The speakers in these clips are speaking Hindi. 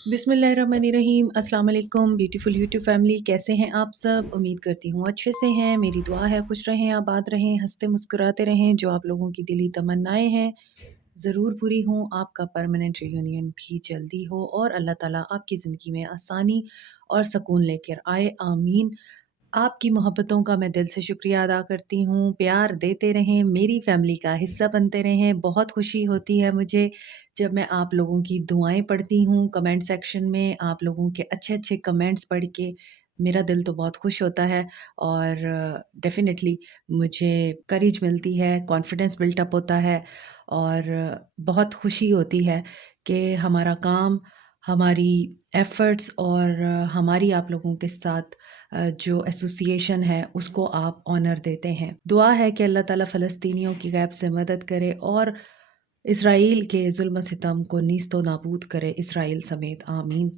बिस्मिल्लाहिर्रहमानिर्रहीम। अस्सलाम वालेकुम ब्यूटीफुल यूट्यूब फैमिली, कैसे हैं आप सब? उम्मीद करती हूँ अच्छे से हैं। मेरी दुआ है खुश रहें, आबाद रहें, हंसते मुस्कुराते रहें। जो आप लोगों की दिली तमन्नाएं हैं ज़रूर पूरी हों। आपका परमानेंट रियूनियन भी जल्दी हो और अल्लाह ताला आपकी ज़िंदगी में आसानी और सुकून लेकर आए, आमीन। आपकी मोहब्बतों का मैं दिल से शुक्रिया अदा करती हूँ। प्यार देते रहें, मेरी फ़ैमिली का हिस्सा बनते रहें। बहुत खुशी होती है मुझे जब मैं आप लोगों की दुआएँ पढ़ती हूँ कमेंट सेक्शन में। आप लोगों के अच्छे-अच्छे कमेंट्स पढ़ के मेरा दिल तो बहुत खुश होता है और डेफ़िनेटली मुझे करेज मिलती है, कॉन्फिडेंस बिल्ट अप होता है और बहुत खुशी होती है कि हमारा काम, हमारी एफ़र्ट्स और हमारी आप लोगों के साथ जो एसोसिएशन है उसको आप ऑनर देते हैं। दुआ है कि अल्लाह ताला फ़लस्तीनियों की गैब से मदद करे और इसराइल के ज़ुल्म-सितम को नीस्तो नाबूद करे, इसराइल समेत, आमीन।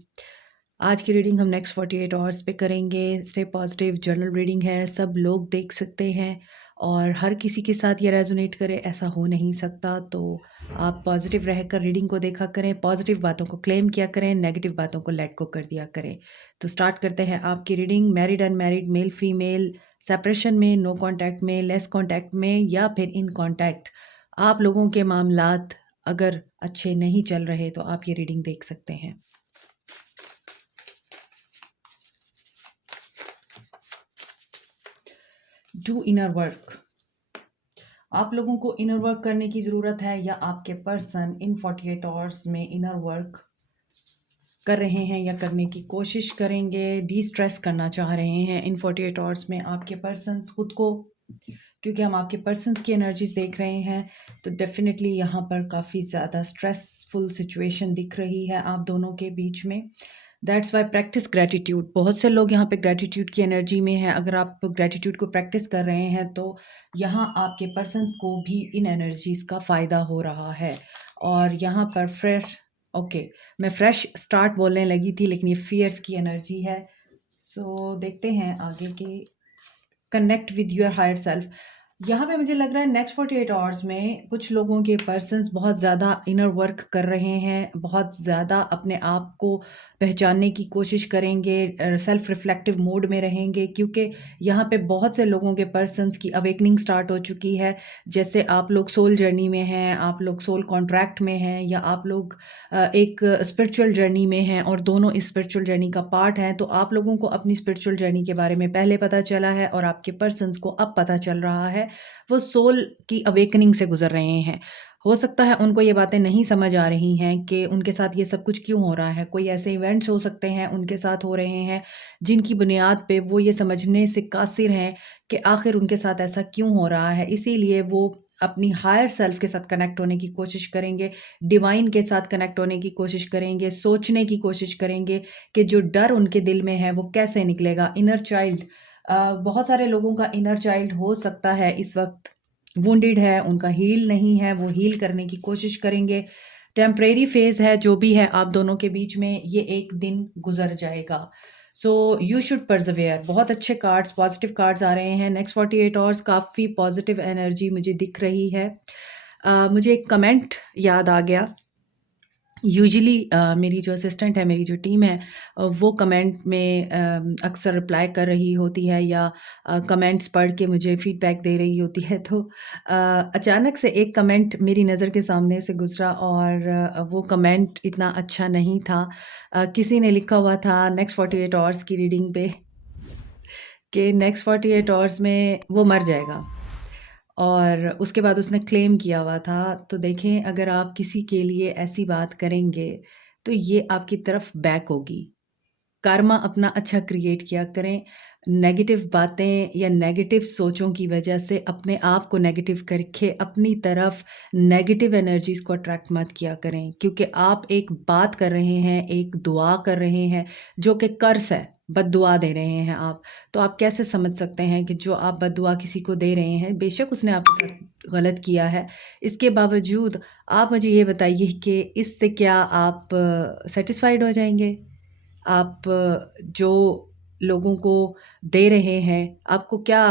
आज की रीडिंग हम नेक्स्ट 48 आवर्स पे करेंगे। स्टे पॉजिटिव जनरल रीडिंग है, सब लोग देख सकते हैं और हर किसी के साथ ये रेज़ोनेट करे ऐसा हो नहीं सकता। तो आप पॉजिटिव रहकर रीडिंग को देखा करें, पॉजिटिव बातों को क्लेम किया करें, नेगेटिव बातों को लेट गो कर दिया करें। तो स्टार्ट करते हैं आपकी reading. Married, unmarried, male, female, separation में, नो कॉन्टैक्ट में, लेस कॉन्टैक्ट में या फिर इन कॉन्टैक्ट, आप लोगों के मामलात अगर अच्छे नहीं चल रहे तो आप ये रीडिंग देख सकते हैं। Do inner work. आप लोगों को इनर वर्क करने की ज़रूरत है या आपके पर्सन इन 48 आवर्स में इनर वर्क कर रहे हैं या करने की कोशिश करेंगे, डी स्ट्रेस करना चाह रहे हैं इन 48 आवर्स में आपके पर्सन्स खुद को। क्योंकि हम आपके पर्सन्स की एनर्जीज देख रहे हैं तो डेफिनेटली यहाँ पर काफ़ी ज़्यादा स्ट्रेसफुल सिचुएशन दिख रही है आप दोनों के बीच में। That's why practice gratitude. बहुत से लोग यहाँ पे ग्रैटिट्यूड की एनर्जी में हैं। अगर आप ग्रैटिट्यूड को प्रैक्टिस कर रहे हैं तो यहाँ आपके पर्सन्स को भी इन एनर्जीज का फ़ायदा हो रहा है। और यहाँ पर फ्रेश, ओके, मैं फ्रेश स्टार्ट बोलने लगी थी लेकिन ये फियर्स की एनर्जी है। सो देखते हैं आगे के। Connect with your higher self. यहाँ पे मुझे लग रहा है नेक्स्ट 48 आवर्स में कुछ लोगों के पर्सन्स बहुत ज़्यादा इनर वर्क कर रहे हैं, बहुत ज़्यादा अपने आप को पहचानने की कोशिश करेंगे, सेल्फ रिफ्लेक्टिव मोड में रहेंगे क्योंकि यहाँ पे बहुत से लोगों के पर्सन्स की अवेकनिंग स्टार्ट हो चुकी है। जैसे आप लोग सोल जर्नी में हैं, आप लोग सोल कॉन्ट्रैक्ट में हैं या आप लोग एक स्पिरिचुअल जर्नी में हैं और दोनों इस स्पिरिचुअल जर्नी का पार्ट हैं। तो आप लोगों को अपनी स्पिरिचुअल जर्नी के बारे में पहले पता चला है और आपके पर्सन्स को अब पता चल रहा है। वो सोल की अवेकनिंग से गुजर रहे हैं। हो सकता है उनको ये बातें नहीं समझ आ रही हैं कि उनके साथ ये सब कुछ क्यों हो रहा है। कोई ऐसे इवेंट्स हो सकते हैं उनके साथ हो रहे हैं जिनकी बुनियाद पे वो ये समझने से कासिर हैं कि आखिर उनके साथ ऐसा क्यों हो रहा है। इसीलिए वो अपनी हायर सेल्फ के साथ कनेक्ट होने की कोशिश करेंगे, डिवाइन के साथ कनेक्ट होने की कोशिश करेंगे, सोचने की कोशिश करेंगे कि जो डर उनके दिल में है वो कैसे निकलेगा। इनर चाइल्ड, बहुत सारे लोगों का इनर चाइल्ड हो सकता है इस वक्त वुंडेड है, उनका हील नहीं है, वो हील करने की कोशिश करेंगे। टेम्परेरी फेज है जो भी है आप दोनों के बीच में, ये एक दिन गुजर जाएगा। So you should persevere. बहुत अच्छे कार्ड्स, पॉजिटिव कार्ड्स आ रहे हैं। नेक्स्ट 48 आवर्स काफ़ी पॉजिटिव एनर्जी मुझे दिख रही है। मुझे एक कमेंट याद आ गया। यूजुअली मेरी जो असिस्टेंट है, मेरी जो टीम है, वो कमेंट में अक्सर रिप्लाई कर रही होती है या कमेंट्स पढ़ के मुझे फीडबैक दे रही होती है। तो अचानक से एक कमेंट मेरी नज़र के सामने से गुज़रा और वो कमेंट इतना अच्छा नहीं था। किसी ने लिखा हुआ था नेक्स्ट 48 आवर्स की रीडिंग पे कि नेक्स्ट 48 आवर्स में वो मर जाएगा और उसके बाद उसने क्लेम किया हुआ था। तो देखें, अगर आप किसी के लिए ऐसी बात करेंगे तो ये आपकी तरफ बैक होगी। कर्मा अपना अच्छा क्रिएट किया करें। नेगेटिव बातें या नेगेटिव सोचों की वजह से अपने आप को नेगेटिव करके अपनी तरफ नेगेटिव एनर्जीज़ को अट्रैक्ट मत किया करें क्योंकि आप एक बात कर रहे हैं, एक दुआ कर रहे हैं जो कि कर्स है, बद्दुआ दे रहे हैं आप। तो आप कैसे समझ सकते हैं कि जो आप बद्दुआ किसी को दे रहे हैं, बेशक उसने आपके साथ गलत किया है, इसके बावजूद आप मुझे ये बताइए कि इससे क्या आप सैटिस्फाइड हो जाएँगे? आप जो लोगों को दे रहे हैं, आपको क्या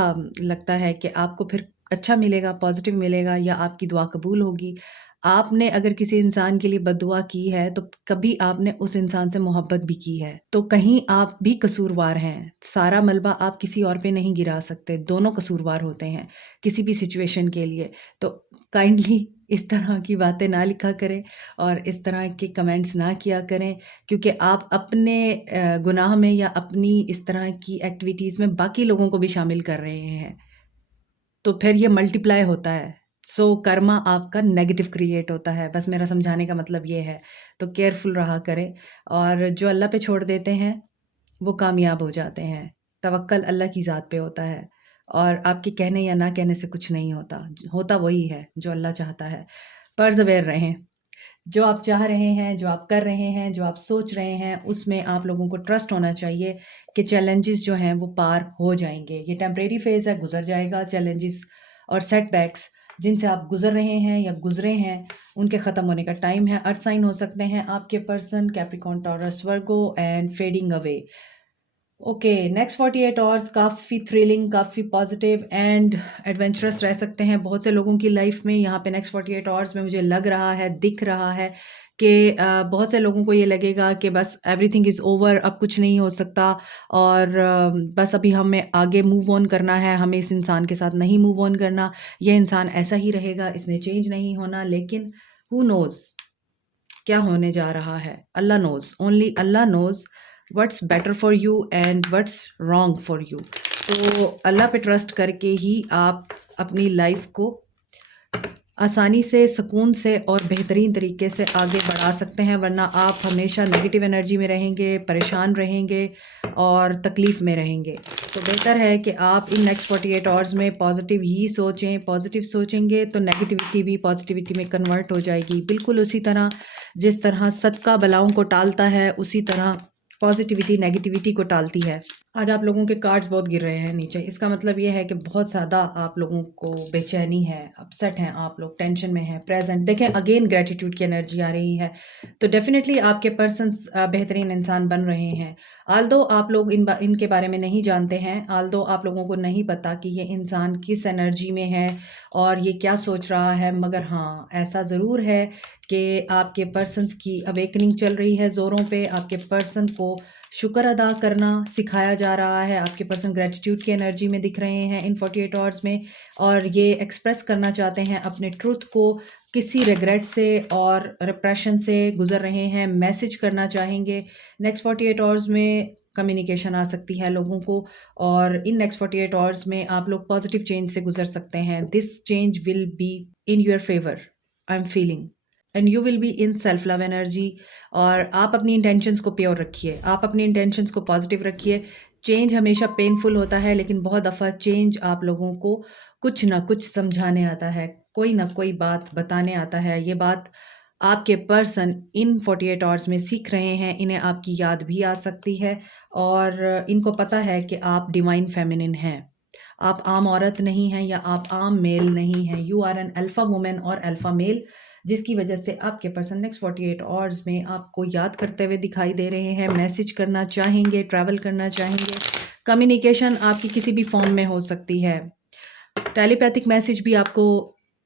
लगता है कि आपको फिर अच्छा मिलेगा, पॉज़िटिव मिलेगा या आपकी दुआ कबूल होगी? आपने अगर किसी इंसान के लिए बद्दुआ की है तो कभी आपने उस इंसान से मोहब्बत भी की है, तो कहीं आप भी कसूरवार हैं। सारा मलबा आप किसी और पे नहीं गिरा सकते, दोनों कसूरवार होते हैं किसी भी सिचुएशन के लिए। तो काइंडली इस तरह की बातें ना लिखा करें और इस तरह के कमेंट्स ना किया करें, क्योंकि आप अपने गुनाह में या अपनी इस तरह की एक्टिविटीज़ में बाकी लोगों को भी शामिल कर रहे हैं, तो फिर ये मल्टीप्लाई होता है। सो कर्मा आपका नेगेटिव क्रिएट होता है। बस मेरा समझाने का मतलब ये है। तो केयरफुल रहा करें और जो अल्लाह पे छोड़ देते हैं, वो कामयाब हो जाते हैं। तवक्कल अल्लाह की ज़ात पे होता है और आपके कहने या ना कहने से कुछ नहीं होता। होता वही है जो अल्लाह चाहता है। पर्सवेयर रहें। जो आप चाह रहे हैं, जो आप कर रहे हैं, जो आप सोच रहे हैं, उसमें आप लोगों को ट्रस्ट होना चाहिए कि चैलेंजेस जो हैं वो पार हो जाएँगे। ये टेम्परेरी फ़ेज़ है, गुज़र जाएगा। चैलेंजेस और सेटबैक्स जिनसे आप गुज़र रहे हैं या गुज़रे हैं, उनके ख़त्म होने का टाइम है। अर्थ साइन हो सकते हैं आपके person Capricorn, taurus, Virgo and fading away. Okay, next 48 hours काफ़ी थ्रिलिंग, काफ़ी पॉजिटिव एंड एडवेंचरस रह सकते हैं बहुत से लोगों की लाइफ में। यहाँ पे नेक्स्ट 48 आवर्स में मुझे लग रहा है, दिख रहा है कि बहुत से लोगों को ये लगेगा कि बस एवरीथिंग इज़ ओवर, अब कुछ नहीं हो सकता और बस अभी हमें आगे मूव ऑन करना है, हमें इस इंसान के साथ नहीं मूव ऑन करना, ये इंसान ऐसा ही रहेगा, इसने चेंज नहीं होना। लेकिन हु नोज़ क्या होने जा रहा है? Allah knows, only Allah knows what's better for you and what's wrong for you. तो अल्लाह पे ट्रस्ट करके ही आप अपनी लाइफ को आसानी से, सुकून से और बेहतरीन तरीके से आगे बढ़ा सकते हैं, वरना आप हमेशा नेगेटिव एनर्जी में रहेंगे, परेशान रहेंगे और तकलीफ़ में रहेंगे। तो बेहतर है कि आप इन नेक्स्ट 48 आवर्स में पॉज़िटिव ही सोचें। पॉज़िटिव सोचेंगे तो नेगेटिविटी भी पॉज़िटिविटी में कन्वर्ट हो जाएगी। बिल्कुल उसी तरह जिस तरह सदका बलाओं को टालता है, उसी तरह पॉज़िटिविटी नेगेटिविटी को टालती है। आज आप लोगों के कार्ड्स बहुत गिर रहे हैं नीचे। इसका मतलब ये है कि बहुत ज़्यादा आप लोगों को बेचैनी है, अपसेट हैं आप लोग, टेंशन में हैं, प्रेज़ेंट। देखें अगेन ग्रैटिट्यूड की एनर्जी आ रही है। तो डेफ़िनेटली आपके पर्सन्स बेहतरीन इंसान बन रहे हैं। ऑल्दो आप लोग इनके बारे में नहीं जानते हैं, ऑल्दो आप लोगों को नहीं पता कि ये इंसान किस एनर्जी में है और ये क्या सोच रहा है, मगर हाँ, ऐसा ज़रूर है कि आपके पर्सन्स की अवेकनिंग चल रही है ज़ोरों पे। आपके पर्सन को शुक्र अदा करना सिखाया जा रहा है। आपके पर्सन ग्रैटिट्यूड की एनर्जी में दिख रहे हैं इन 48 आवर्स में और ये एक्सप्रेस करना चाहते हैं अपने ट्रुथ को, किसी रिग्रेट से और रिप्रेशन से गुजर रहे हैं, मैसेज करना चाहेंगे। नेक्स्ट 48 आवर्स में कम्युनिकेशन आ सकती है लोगों को और इन नेक्स्ट 48 आवर्स में आप लोग पॉजिटिव चेंज से गुजर सकते हैं। This change will be in your favour, I am feeling, and you will be in self love energy. और आप अपनी इंटेंशंस को प्योर रखिए, आप अपनी इंटेंशंस को पॉजिटिव रखिए। चेंज हमेशा पेनफुल होता है, लेकिन बहुत दफ़ा चेंज आप लोगों को कुछ ना कुछ समझाने आता है, कोई ना कोई बात बताने आता है। ये बात आपके पर्सन इन 48 आवर्स में सीख रहे हैं, इन्हें आपकी याद भी आ सकती है और इनको पता है कि आप डिवाइन फेमिनिन हैं। आप आम औरत नहीं हैं या आप आम मेल नहीं हैं। You are an alpha woman और अल्फ़ा मेल, जिसकी वजह से आपके पर्सन नेक्स्ट 48 आवर्स में आपको याद करते हुए दिखाई दे रहे हैं, मैसेज करना चाहेंगे, ट्रैवल करना चाहेंगे। कम्युनिकेशन आपकी किसी भी फॉर्म में हो सकती है। टेलीपैथिक मैसेज भी आपको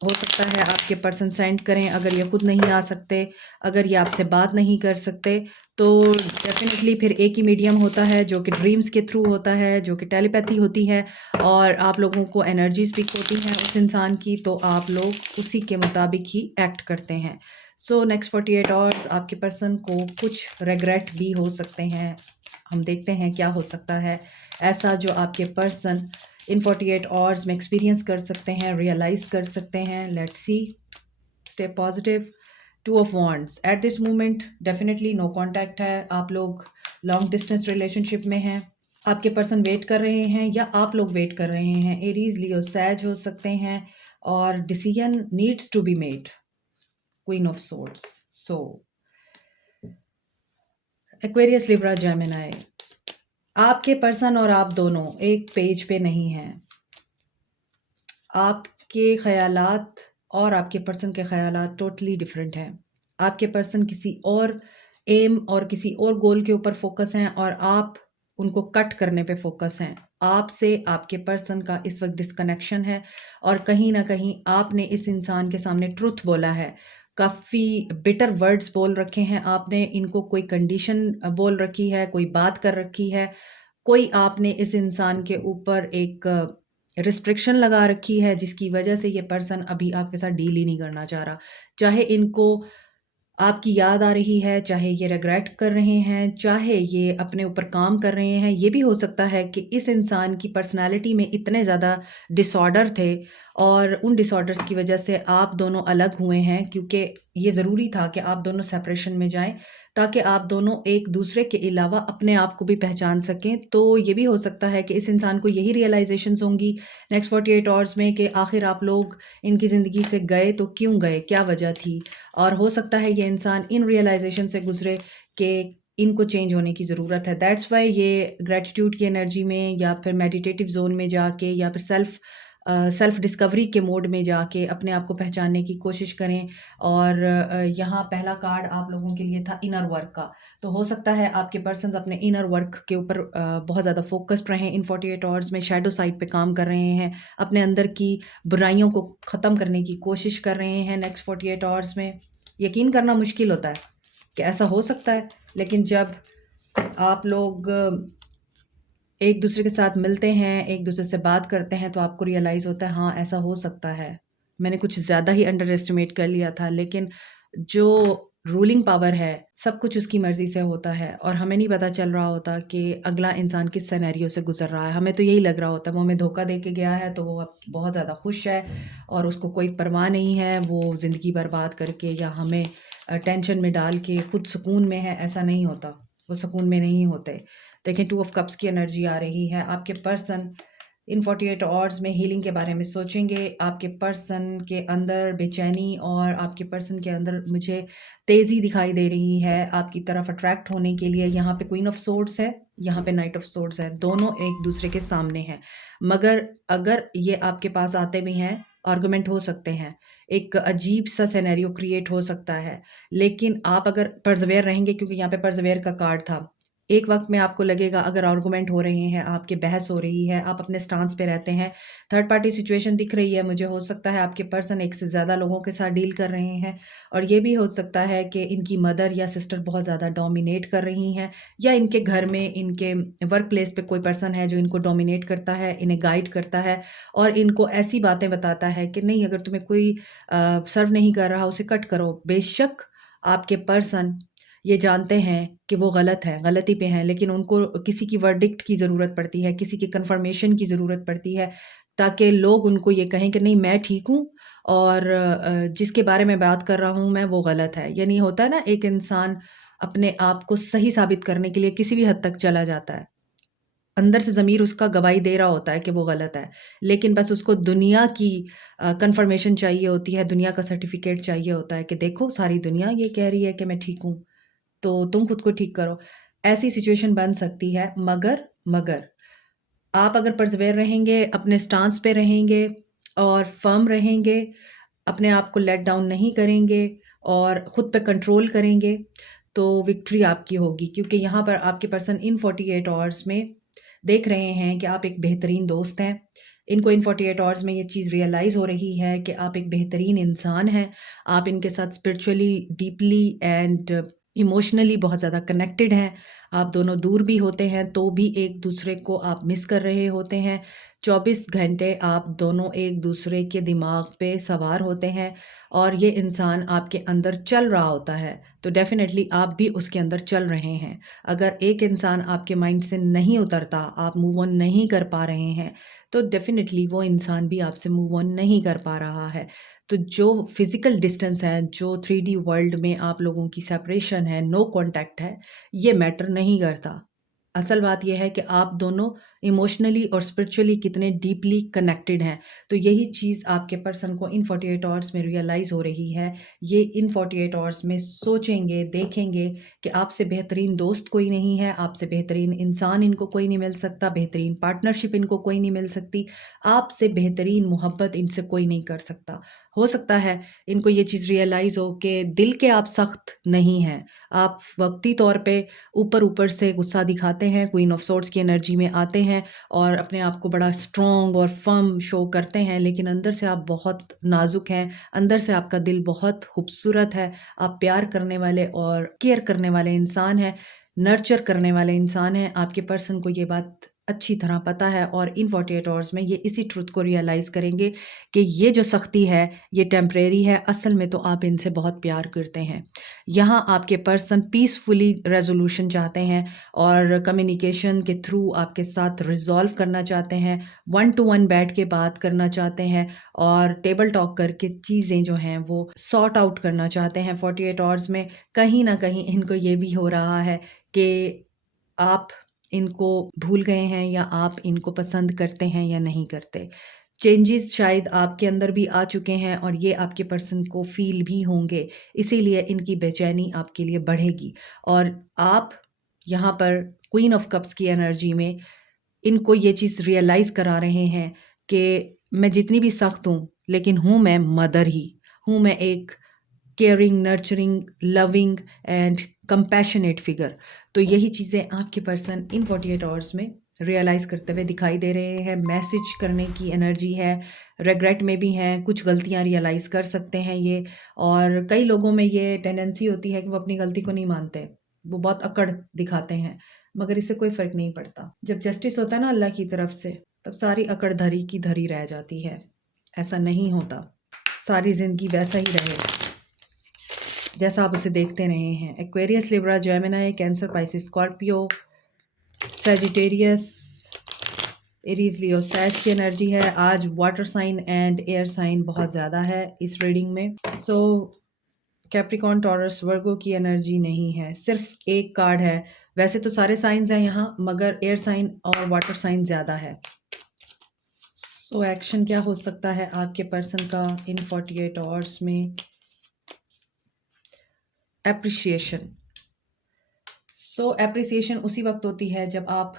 हो सकता है आपके पर्सन सेंड करें, अगर ये खुद नहीं आ सकते, अगर ये आपसे बात नहीं कर सकते, तो डेफ़िनेटली फिर एक ही मीडियम होता है जो कि ड्रीम्स के थ्रू होता है, जो कि टेलीपैथी होती है और आप लोगों को एनर्जीज़ पिक होती हैं उस इंसान की, तो आप लोग उसी के मुताबिक ही एक्ट करते हैं। सो नेक्स्ट 48 आवर्स आपके पर्सन को कुछ रिग्रेट भी हो सकते हैं। हम देखते हैं क्या हो सकता है ऐसा जो आपके पर्सन इन 48 आवर्स में एक्सपीरियंस कर सकते हैं, रियलाइज़ कर सकते हैं। Let's see, stay positive. 2 of wands at this moment definitely no contact है, आप लोग लॉन्ग डिस्टेंस रिलेशनशिप में हैं, आपके पर्सन वेट कर रहे हैं या आप लोग वेट कर रहे हैं। एरीज, लियो, सैज हो सकते हैं और decision needs to be made. Queen of swords. So Aquarius, Libra, Gemini, आपके पर्सन और आप दोनों एक पेज पे नहीं हैं। आपके ख़यालात और आपके पर्सन के ख़यालात टोटली डिफरेंट हैं। आपके पर्सन किसी और एम और किसी और गोल के ऊपर फोकस हैं और आप उनको कट करने पे फोकस हैं। आपसे आपके पर्सन का इस वक्त डिस्कनेक्शन है और कहीं ना कहीं आपने इस इंसान के सामने ट्रुथ बोला है, काफ़ी बिटर वर्ड्स बोल रखे हैं आपने, इनको कोई कंडीशन बोल रखी है, कोई बात कर रखी है, कोई आपने इस इंसान के ऊपर एक रिस्ट्रिक्शन लगा रखी है जिसकी वजह से ये पर्सन अभी आपके साथ डील ही नहीं करना चाह रहा। चाहे इनको आपकी याद आ रही है, चाहे ये रिग्रेट कर रहे हैं, चाहे ये अपने ऊपर काम कर रहे हैं, ये भी हो सकता है कि इस इंसान की पर्सनैलिटी में इतने ज़्यादा डिसऑर्डर थे और उन डिसऑर्डर्स की वजह से आप दोनों अलग हुए हैं, क्योंकि ये ज़रूरी था कि आप दोनों सेपरेशन में जाएँ, ताकि आप दोनों एक दूसरे के अलावा अपने आप को भी पहचान सकें। तो ये भी हो सकता है कि इस इंसान को यही रियलाइज़ेशंस होंगी नेक्स्ट 48 आवर्स में कि आखिर आप लोग इनकी ज़िंदगी से गए तो क्यों गए? क्या वजह थी? और हो सकता है ये इंसान इन रियलाइजेशन से गुजरे कि इनको चेंज होने की ज़रूरत है। दैट्स वाई ये ग्रैटिट्यूड की एनर्जी में या फिर मेडिटेटिव जोन में जाके या फिर सेल्फ डिस्कवरी के मोड में जाके अपने आप को पहचानने की कोशिश करें। और यहाँ पहला कार्ड आप लोगों के लिए था इनर वर्क का। तो हो सकता है आपके पर्सन अपने इनर वर्क के ऊपर बहुत ज़्यादा फोकस्ड रहें, इन 48 आवर्स में शैडो साइड पे काम कर रहे हैं, अपने अंदर की बुराइयों को ख़त्म करने की कोशिश कर रहे हैं नेक्स्ट 48 आवर्स में। यकीन करना मुश्किल होता है कि ऐसा हो सकता है, लेकिन जब आप लोग एक दूसरे के साथ मिलते हैं, एक दूसरे से बात करते हैं, तो आपको रियलाइज़ होता है हाँ, ऐसा हो सकता है। मैंने कुछ ज़्यादा ही अंडर एस्टिमेट कर लिया था, लेकिन जो रूलिंग पावर है, सब कुछ उसकी मर्ज़ी से होता है और हमें नहीं पता चल रहा होता कि अगला इंसान किस सिनेरियो से गुज़र रहा है। हमें तो यही लग रहा होता है वो हमें धोखा दे के गया है, तो वो अब बहुत ज़्यादा खुश है और उसको कोई परवाह नहीं है, वो ज़िंदगी बर्बाद करके या हमें टेंशन में डाल के खुद सुकून में है, ऐसा नहीं होता। वो सुकून में नहीं होते। देखिए 2 ऑफ कप्स की एनर्जी आ रही है। आपके पर्सन इन 48 आवर्स में हीलिंग के बारे में सोचेंगे। आपके पर्सन के अंदर बेचैनी और आपके पर्सन के अंदर मुझे तेज़ी दिखाई दे रही है आपकी तरफ अट्रैक्ट होने के लिए। यहाँ पे क्वीन ऑफ सोर्ड्स है, यहाँ पे नाइट ऑफ सोर्ड्स है। दोनों एक दूसरे के सामने हैं। मगर अगर ये आपके पास आते भी हैं, आर्गुमेंट हो सकते हैं। एक अजीब-सा सिनेरियो क्रिएट हो सकता है। लेकिन आप अगर पर्सवेयर रहेंगे, क्योंकि यहाँ पे पर्सवेयर का कार्ड था। एक वक़्त में आपको लगेगा अगर आर्गुमेंट हो रहे हैं, आपकी बहस हो रही है, आप अपने स्टांस पे रहते हैं, थर्ड पार्टी सिचुएशन दिख रही है मुझे, हो सकता है आपके पर्सन एक से ज़्यादा लोगों के साथ डील कर रहे हैं और ये भी हो सकता है कि इनकी मदर या सिस्टर बहुत ज़्यादा डोमिनेट कर रही हैं या इनके घर में, इनके वर्क प्लेस पे कोई पर्सन है जो इनको डोमिनेट करता है, इन्हें गाइड करता है और इनको ऐसी बातें बताता है कि नहीं, अगर तुम्हें कोई सर्व नहीं कर रहा, उसे कट करो। बेशक आपके पर्सन ये जानते हैं कि वो गलत है, गलती पे हैं, लेकिन उनको किसी की वर्डिक्ट की ज़रूरत पड़ती है, किसी की कन्फर्मेशन की ज़रूरत पड़ती है, ताकि लोग उनको ये कहें कि नहीं, मैं ठीक हूँ और जिसके बारे में बात कर रहा हूँ मैं, वो गलत है। यानी होता है ना, एक इंसान अपने आप को सही साबित करने के लिए किसी भी हद तक चला जाता है। अंदर से ज़मीर उसका गवाही दे रहा होता है कि वो गलत है, लेकिन बस उसको दुनिया की कन्फर्मेशन चाहिए होती है, दुनिया का सर्टिफ़िकेट चाहिए होता है कि देखो, सारी दुनिया ये कह रही है कि मैं ठीक हूँ। तो तुम खुद को ठीक करो। ऐसी सिचुएशन बन सकती है, मगर आप अगर पर्सवेयर रहेंगे, अपने स्टांस पे रहेंगे और फ़र्म रहेंगे, अपने आप को लेट डाउन नहीं करेंगे और खुद पे कंट्रोल करेंगे, तो विक्ट्री आपकी होगी। क्योंकि यहाँ पर आपके पर्सन इन 48 आवर्स में देख रहे हैं कि आप एक बेहतरीन दोस्त हैं। इनको इन 48 आवर्स में ये चीज़ रियलाइज़ हो रही है कि आप एक बेहतरीन इंसान हैं। आप इनके साथ स्पिरिचुअली, डीपली एंड इमोशनली बहुत ज़्यादा कनेक्टेड हैं। आप दोनों दूर भी होते हैं, तो भी एक-दूसरे को आप मिस कर रहे होते हैं। 24 घंटे आप दोनों एक-दूसरे के दिमाग पे सवार होते हैं और ये इंसान आपके अंदर चल रहा होता है, तो डेफ़िनेटली आप भी उसके अंदर चल रहे हैं। अगर एक इंसान आपके माइंड से नहीं उतरता, आप मूव ऑन नहीं कर पा रहे हैं, तो डेफ़िनेटली वो इंसान भी आपसे मूव ऑन नहीं कर पा रहा है। तो जो फ़िज़िकल डिस्टेंस है, जो 3D वर्ल्ड में आप लोगों की सेपरेशन है, नो कॉन्टैक्ट है, ये मैटर नहीं करता। असल बात ये है कि आप दोनों इमोशनली और स्पिरिचुअली कितने डीपली कनेक्टेड हैं। तो यही चीज़ आपके पर्सन को इन 48 आवर्स में रियलाइज़ हो रही है। ये इन 48 आवर्स में सोचेंगे, देखेंगे कि आपसे बेहतरीन दोस्त कोई नहीं है, आपसे बेहतरीन इंसान इनको कोई नहीं मिल सकता, बेहतरीन पार्टनरशिप इनको कोई नहीं मिल सकती, आपसे बेहतरीन मोहब्बत इनसे कोई नहीं कर सकता। हो सकता है इनको ये चीज़ रियलाइज़ हो कि दिल के आप सख्त नहीं हैं। आप वक़्ती तौर पे ऊपर-ऊपर से गुस्सा दिखाते हैं, क्वीन ऑफ सोर्ड्स की एनर्जी में आते हैं, हैं और अपने आप को बड़ा स्ट्रॉन्ग और फर्म शो करते हैं, लेकिन अंदर से आप बहुत नाज़ुक हैं, अंदर से आपका दिल बहुत खूबसूरत है। आप प्यार करने वाले और केयर करने वाले इंसान हैं, नर्चर करने वाले इंसान हैं। आपके पर्सन को ये बात अच्छी तरह पता है और इन 48 आवर्स में ये इसी ट्रुथ को रियलाइज़ करेंगे कि ये जो सख्ती है, ये टेम्परेरी है, असल में तो आप इनसे बहुत प्यार करते हैं। यहाँ आपके पर्सन पीसफुली रेज़ोल्यूशन चाहते हैं और कम्युनिकेशन के थ्रू आपके साथ रिज़ॉल्व करना चाहते हैं, वन टू वन बैठ के बात करना चाहते हैं और टेबल टॉक करके चीज़ें जो हैं वो सॉर्ट आउट करना चाहते हैं 48 आवर्स में। कहीं न कहीं इनको ये भी हो रहा है कि आप इनको भूल गए हैं या आप इनको पसंद करते हैं या नहीं करते। चेंजेस शायद आपके अंदर भी आ चुके हैं और ये आपके पर्सन को फ़ील भी होंगे, इसीलिए इनकी बेचैनी आपके लिए बढ़ेगी और आप यहाँ पर क्वीन ऑफ कप्स की एनर्जी में इनको ये चीज़ रियलाइज़ करा रहे हैं कि मैं जितनी भी सख्त हूँ, लेकिन हूँ मैं मदर ही, हूँ मैं एक caring, nurturing, loving and compassionate figure. तो यही चीज़ें आपके पर्सन इन 48 आवर्स में रियलाइज़ करते हुए दिखाई दे रहे हैं। मैसेज करने की एनर्जी है, रिग्रेट में भी हैं, कुछ गलतियाँ रियलाइज़ कर सकते हैं ये और कई लोगों में ये टेंडेंसी होती है कि वो अपनी गलती को नहीं मानते। वो बहुत अकड़ दिखाते हैं, मगर इससे कोई फ़र्क नहीं पड़ता। जब जस्टिस होता है ना अल्लाह की तरफ से, तब सारी अकड़ धरी की धरी रह जाती है। ऐसा नहीं होता, सारी ज़िंदगी वैसा ही रहे जैसा आप उसे देखते रहे हैं। Aquarius, Libra, Gemini, Cancer, Pisces, Scorpio, Sagittarius, Aries, Leo, सैज की एनर्जी है। आज water sign and air sign बहुत ज़्यादा है इस रीडिंग में। सो कैप्रिकॉन, टॉरस, वर्गो की एनर्जी नहीं है, सिर्फ एक कार्ड है। वैसे तो सारे साइंस हैं यहाँ, मगर एयर साइन और वाटर साइन ज़्यादा है। सो एक्शन क्या हो सकता है आपके पर्सन का इन 48 आवर्स में? एप्रिशिएशन। एप्रिसिएशन उसी वक्त होती है जब आप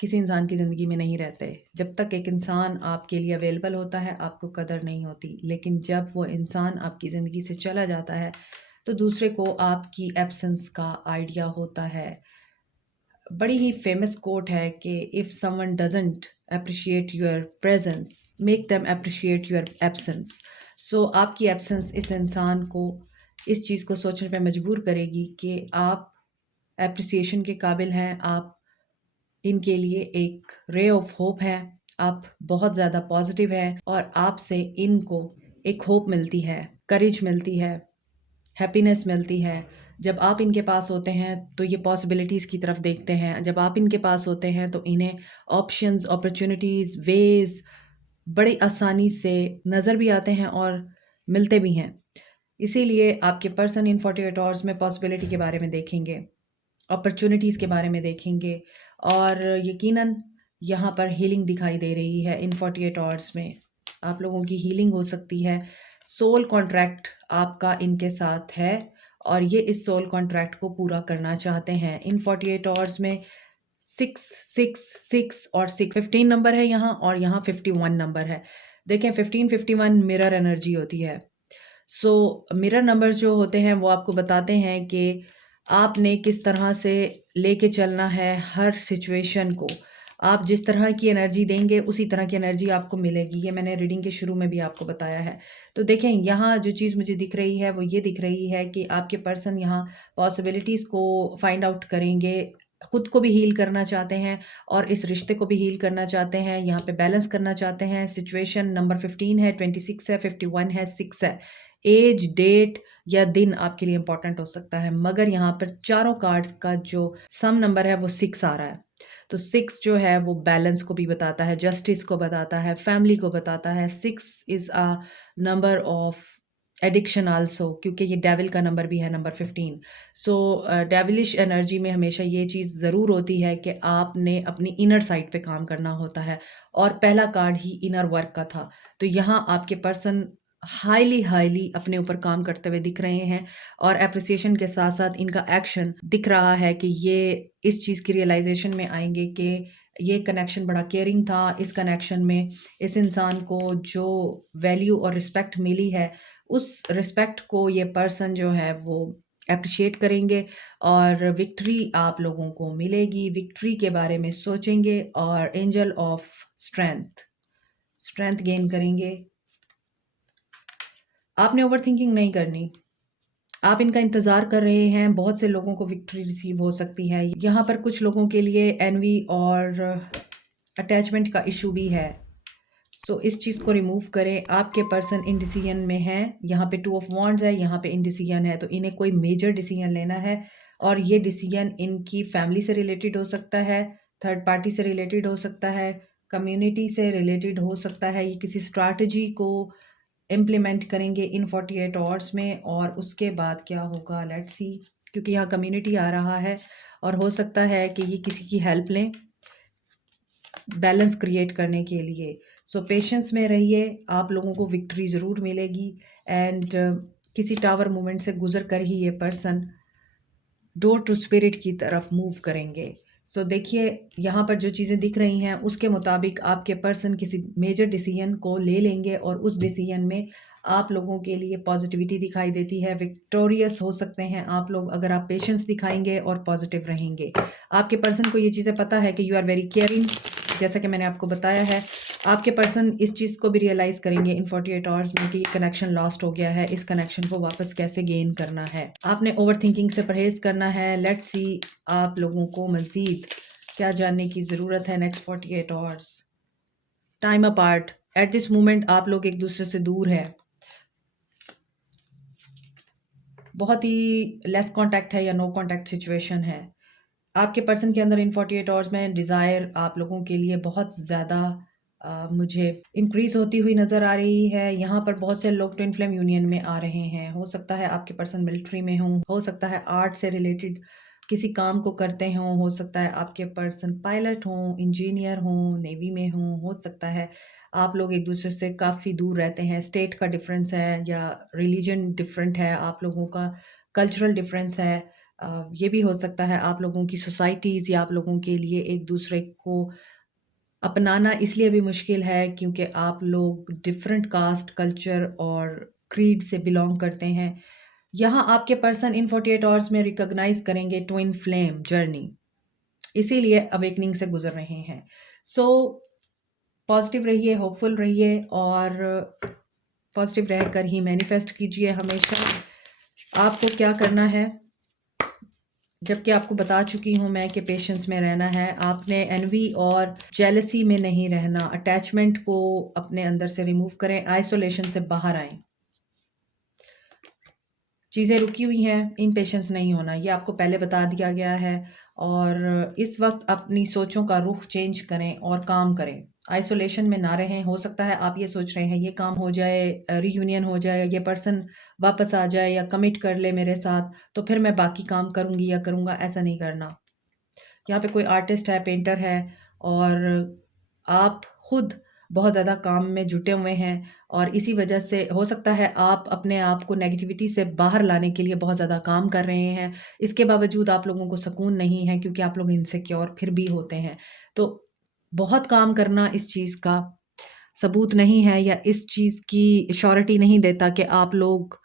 किसी इंसान की ज़िंदगी में नहीं रहते। जब तक एक इंसान आपके लिए अवेलेबल होता है, आपको कदर नहीं होती, लेकिन जब वो इंसान आपकी ज़िंदगी से चला जाता है तो दूसरे को आपकी एब्सेंस का आइडिया होता है। बड़ी ही फेमस कोट है कि if someone doesn't appreciate your presence, make them appreciate your absence. आपकी एब्सेंस इस इंसान को इस चीज़ को सोचने पे मजबूर करेगी कि आप एप्रिसिएशन के काबिल हैं, आप इनके लिए एक रे ऑफ होप हैं, आप बहुत ज़्यादा पॉजिटिव हैं और आपसे इनको एक होप मिलती है, करेज मिलती है, हैप्पीनेस मिलती है। जब आप इनके पास होते हैं तो ये पॉसिबिलिटीज़ की तरफ देखते हैं, जब आप इनके पास होते हैं तो इन्हें ऑप्शंस, अपॉर्चुनिटीज़, वेज़ बड़ी आसानी से नज़र भी आते हैं और मिलते भी हैं। इसीलिए आपके पर्सन इन 48 आवर्स में पॉसिबिलिटी के बारे में देखेंगे, अपॉर्चुनिटीज़ के बारे में देखेंगे और यकीनन यहाँ पर हीलिंग दिखाई दे रही है इन 48 आवर्स में। आप लोगों की हीलिंग हो सकती है। सोल कॉन्ट्रैक्ट आपका इनके साथ है और ये इस सोल कॉन्ट्रैक्ट को पूरा करना चाहते हैं। इन 48 आवर्स में 6, 6, 6 और 6 15 नंबर है यहाँ और यहाँ 51 नंबर है। देखें 15, 51 मिरर एनर्जी होती है। मिरर नंबर्स जो होते हैं वो आपको बताते हैं कि आपने किस तरह से लेके चलना है हर सिचुएशन को। आप जिस तरह की एनर्जी देंगे उसी तरह की एनर्जी आपको मिलेगी। ये मैंने रीडिंग के शुरू में भी आपको बताया है। तो देखें यहाँ जो चीज़ मुझे दिख रही है वो ये दिख रही है कि आपके पर्सन यहाँ पॉसिबिलिटीज़ को फाइंड आउट करेंगे, खुद को भी हील करना चाहते हैं और इस रिश्ते को भी हील करना चाहते हैं, यहाँ पे बैलेंस करना चाहते हैं। सिचुएशन नंबर 15 है, 26 है, 51 है, 6 है। एज, डेट या दिन आपके लिए इंपॉर्टेंट हो सकता है, मगर यहाँ पर चारों कार्ड्स का जो सम नंबर है वो 6 आ रहा है। तो 6 जो है वो बैलेंस को भी बताता है, जस्टिस को बताता है, फैमिली को बताता है। 6 is a number of addiction also, क्योंकि ये डेविल का नंबर भी है, नंबर 15। डेविलिश एनर्जी में हमेशा ये चीज़ ज़रूर होती है कि आपने अपनी इनर साइड पे काम करना होता है और पहला कार्ड ही इनर वर्क का था। तो यहाँ आपके पर्सन हाईली अपने ऊपर काम करते हुए दिख रहे हैं और एप्रिसिएशन के साथ-साथ इनका एक्शन दिख रहा है कि ये इस चीज़ की रियलाइज़ेशन में आएँगे कि ये कनेक्शन बड़ा केयरिंग था। इस कनेक्शन में इस इंसान को जो वैल्यू और रिस्पेक्ट मिली है, उस रिस्पेक्ट को ये पर्सन जो है वो अप्रिशिएट करेंगे और विक्ट्री आप लोगों को मिलेगी। विक्ट्री के बारे में सोचेंगे और एंजल ऑफ स्ट्रेंथ गेन करेंगे। आपने ओवर थिंकिंग नहीं करनी, आप इनका इंतज़ार कर रहे हैं। बहुत से लोगों को विक्ट्री रिसीव हो सकती है। यहाँ पर कुछ लोगों के लिए एनवी और अटैचमेंट का इशू भी है। सो इस चीज़ को रिमूव करें। आपके पर्सन इनडिसीजन में हैं। यहाँ पे 2 ऑफ वॉन्ड्स है, यहाँ पे इनडिसीजन है। तो इन्हें कोई मेजर डिसीजन लेना है और ये डिसीजन इनकी फैमिली से रिलेटेड हो सकता है, थर्ड पार्टी से रिलेटेड हो सकता है, कम्युनिटी से रिलेटेड हो सकता है। ये किसी स्ट्रैटेजी को इम्प्लीमेंट करेंगे इन 48 आवर्स में और उसके बाद क्या होगा लेट्स सी। क्योंकि यहाँ कम्युनिटी आ रहा है और हो सकता है कि ये किसी की हेल्प लें बैलेंस क्रिएट करने के लिए। सो पेशेंस में रहिए, आप लोगों को विक्ट्री ज़रूर मिलेगी। एंड किसी टावर मूवमेंट से गुजर कर ही ये पर्सन डोर टू स्पिरिट की तरफ मूव करेंगे। सो देखिए यहाँ पर जो चीज़ें दिख रही हैं उसके मुताबिक आपके पर्सन किसी मेजर डिसीजन को ले लेंगे और उस डिसीजन में आप लोगों के लिए पॉजिटिविटी दिखाई देती है। विक्टोरियस हो सकते हैं आप लोग अगर आप पेशेंस दिखाएंगे और पॉजिटिव रहेंगे। आपके पर्सन को ये चीज़ें पता है कि यू आर वेरी केयरिंग, जैसा कि मैंने आपको बताया है। आपके पर्सन इस चीज़ को भी रियलाइज़ करेंगे इन 48 आवर्स में कि कनेक्शन लॉस्ट हो गया है, इस कनेक्शन को वापस कैसे गेन करना है। आपने ओवर थिंकिंग से परहेज़ करना है। लेट्स सी आप लोगों को मज़ीद क्या जानने की ज़रूरत है next 48 hours. Time apart, eight this moment आप लोग एक दूसरे से दूर है, बहुत ही लेस कांटेक्ट है या नो कांटेक्ट सिचुएशन है। आपके पर्सन के अंदर इन 48 आवर्स में डिज़ायर आप लोगों के लिए बहुत ज़्यादा मुझे इंक्रीज़ होती हुई नज़र आ रही है। यहाँ पर बहुत से लोग ट्विन फ्लेम यूनियन में आ रहे हैं। हो सकता है आपके पर्सन मिलिट्री में हों, हो सकता है आर्ट से रिलेटेड किसी काम को करते हों, हो सकता है आपके पर्सन पायलट हों, इंजीनियर हों, नेवी में हों, हो सकता है आप लोग एक दूसरे से काफ़ी दूर रहते हैं। स्टेट का डिफरेंस है या रिलीजन डिफरेंट है, आप लोगों का कल्चरल डिफरेंस है। ये भी हो सकता है आप लोगों की सोसाइटीज़ या आप लोगों के लिए एक दूसरे को अपनाना इसलिए भी मुश्किल है क्योंकि आप लोग डिफरेंट कास्ट, कल्चर और क्रीड से बिलोंग करते हैं। यहाँ आपके पर्सन इन 48 आवर्स में रिकॉग्नाइज करेंगे ट्विन फ्लेम जर्नी, इसीलिए अवेकनिंग से गुजर रहे हैं। सो पॉजिटिव रहिए, होपफुल रहिए और पॉजिटिव रहकर ही मैनिफेस्ट कीजिए हमेशा। आपको क्या करना है, जबकि आपको बता चुकी हूँ मैं कि पेशेंस में रहना है। आपने एनवी और जेलसी में नहीं रहना। अटैचमेंट को अपने अंदर से रिमूव करें, आइसोलेशन से बाहर आएं। चीज़ें रुकी हुई हैं, इम्पेशेंस नहीं होना, ये आपको पहले बता दिया गया है। और इस वक्त अपनी सोचों का रुख चेंज करें और काम करें, आइसोलेशन में ना रहें। हो सकता है आप ये सोच रहे हैं ये काम हो जाए, रीयूनियन हो जाए, ये पर्सन वापस आ जाए या कमिट कर ले मेरे साथ, तो फिर मैं बाकी काम करूँगी या करूँगा। ऐसा नहीं करना। यहाँ पे कोई आर्टिस्ट है, पेंटर है और आप खुद बहुत ज़्यादा काम में जुटे हुए हैं और इसी वजह से हो सकता है आप अपने आप को नेगेटिविटी से बाहर लाने के लिए बहुत ज़्यादा काम कर रहे हैं। इसके बावजूद आप लोगों को सुकून नहीं है क्योंकि आप लोग इनसिक्योर फिर भी होते हैं। तो बहुत काम करना इस चीज़ का सबूत नहीं है या इस चीज़ की श्योरिटी नहीं देता कि आप लोग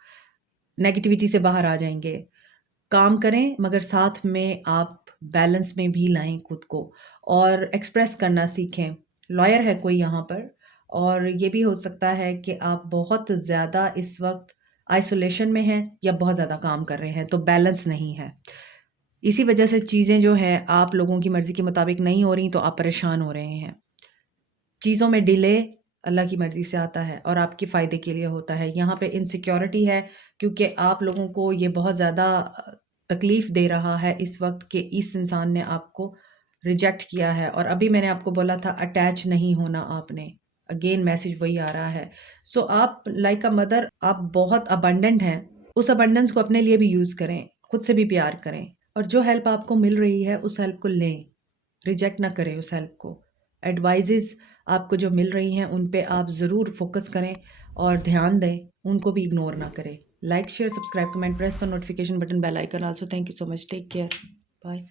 नेगेटिविटी से बाहर आ जाएँगे। काम करें मगर साथ में आप बैलेंस में भी लाएँ खुद को और एक्सप्रेस करना सीखें। लॉयर है कोई यहाँ पर और ये भी हो सकता है कि आप बहुत ज़्यादा इस वक़्त आइसोलेशन में हैं या बहुत ज़्यादा काम कर रहे हैं, तो बैलेंस नहीं है। इसी वजह से चीज़ें जो हैं आप लोगों की मर्ज़ी के मुताबिक नहीं हो रही, तो आप परेशान हो रहे हैं। चीज़ों में डिले अल्लाह की मर्ज़ी से आता है और आपके फ़ायदे के लिए होता है। यहाँ पे इनसिक्योरिटी है क्योंकि आप लोगों को ये बहुत ज़्यादा तकलीफ़ दे रहा है इस वक़्त कि इस इंसान ने आपको रिजेक्ट किया है। और अभी मैंने आपको बोला था अटैच नहीं होना आपने, अगेन मैसेज वही आ रहा है। सो आप लाइक अ मदर, आप बहुत अबंडेंट हैं, उस अबंडेंस को अपने लिए भी यूज़ करें, खुद से भी प्यार करें और जो हेल्प आपको मिल रही है उस हेल्प को लें, रिजेक्ट ना करें उस हेल्प को। एडवाइजेज़ आपको जो मिल रही हैं उन पे आप ज़रूर फ़ोकस करें और ध्यान दें, उनको भी इग्नोर ना करें। Like, share, subscribe, comment, press the notification button, bell icon also. Thank you so much, take care, bye.